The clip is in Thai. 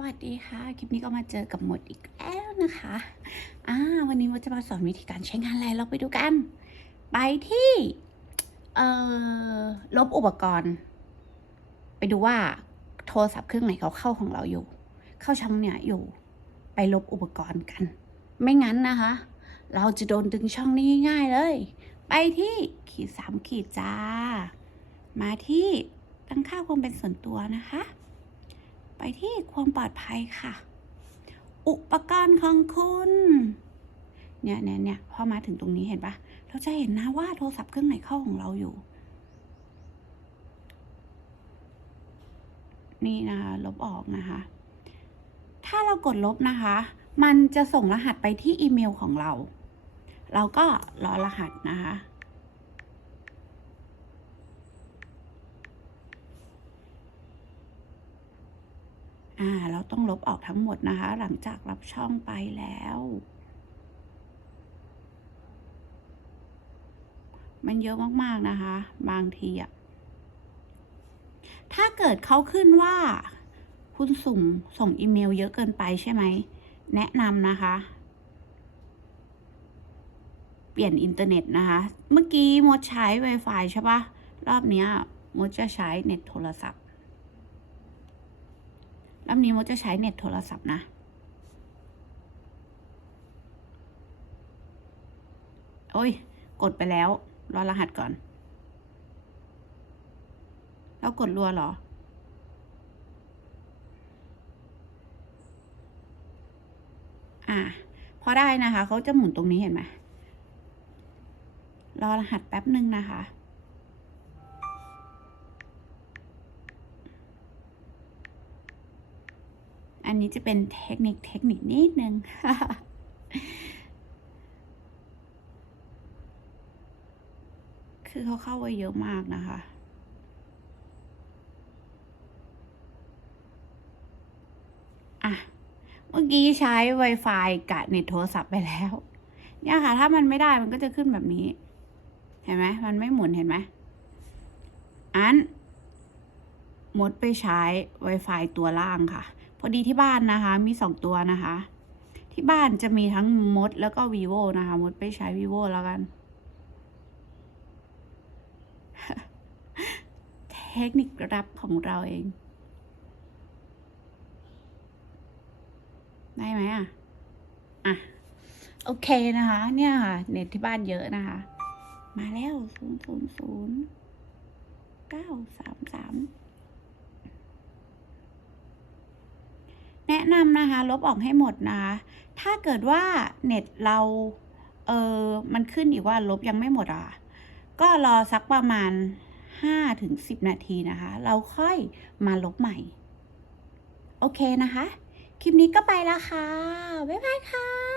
วัสดีค่ะ คลิปนี้ก็มาเจอกับหมดอีกแล้วนะคะอ่าวันนี้มดจะมาสอนวิธีการใช้งานอะไรเราไปดูกัน ไปที่เอ่อลบอุปกรณ์ ไปดูว่าโทรศัพท์เครื่องไหนเขาเข้าของเราอยู่ เข้าช่องเนี่ยอยู่ ไปลบอุปกรณ์กัน ไม่งั้นนะคะ เราจะโดนดึงช่องนี้ง่ายเลย ไปที่ขีดสามขีดจ้า มาที่ตั้งค่าความเป็นส่วนตัวนะคะ ไปที่ความปลอดภัยค่ะ อุปกรณ์ของคุณ เนี่ยเนี่ยเนี่ยพอมาถึงตรงนี้เห็นปะเราจะเห็นนะว่าโทรศัพท์เครื่องไหนเข้าของเราอยู่ นี่นะคะ ลบออกนะคะ ถ้าเรากดลบนะคะ มันจะส่งรหัสไปที่อีเมลของเรา เราก็รอรหัสนะคะ อ่าเราต้องลบออกทั้งหมดนะคะ หลังจากรับช่องไปแล้ว มันเยอะมากๆนะคะ บางทีอะถ้าเกิดเขาขึ้นว่า คุณสุ่มส่งอีเมลเยอะเกินไปใช่ไหม แนะนำนะคะ เปลี่ยนอินเทอร์เน็ตนะคะ เมื่อกี้มดใช้ Wi-Fi ใช่ปะรอบนี้มดจะใช้เน็ตโทรศัพท์ รอบนี้มดจะใช้เน็ตโทรศัพท์นะ โอ้ย กดไปแล้ว รอรหัสก่อน เรากดรัวเหรอ อ่า พอได้นะคะ เขาจะหมุนตรงนี้เห็นไหม รอรหัสแป๊บหนึ่งนะคะ อันนี้จะเป็นเทคนิคเทคนิคนิดนึงคือเขาเข้าไว้เยอะมากนะคะ อะ เมื่อกี้ใช้ Wi-Fi กับเน็ตโทรศัพท์ไปแล้ว เนี่ยค่ะ ถ้ามันไม่ได้มันก็จะขึ้นแบบนี้ เห็นไหม มันไม่หมุนเห็นไหม อันมดไปใช้ Wi-Fi ตัวล่างค่ะ พอดีที่บ้านนะคะ มีสองตัวนะคะ ที่บ้านจะมีทั้งมดแล้วก็ vivo นะคะมดไปใช้ vivo แล้วกัน เทคนิครับของเราเอง ได้ไหมอะ อะ โอเคนะคะ เนี่ยค่ะ เน็ตที่บ้านเยอะนะคะ มาแล้วศูนย์ศูนย์ศูนย์เก้าสามสาม แนะนำนะคะ ลบออกให้หมดนะคะ ถ้าเกิดว่าเน็ตเราเออมันขึ้นอีกว่าลบยังไม่หมดอะ ก็รอสักประมาณห้าถึงสิบนาทีนะคะ เราค่อยมาลบใหม่ โอเคนะคะ คลิปนี้ก็ไปแล้วค่ะ บ๊ายบายค่ะ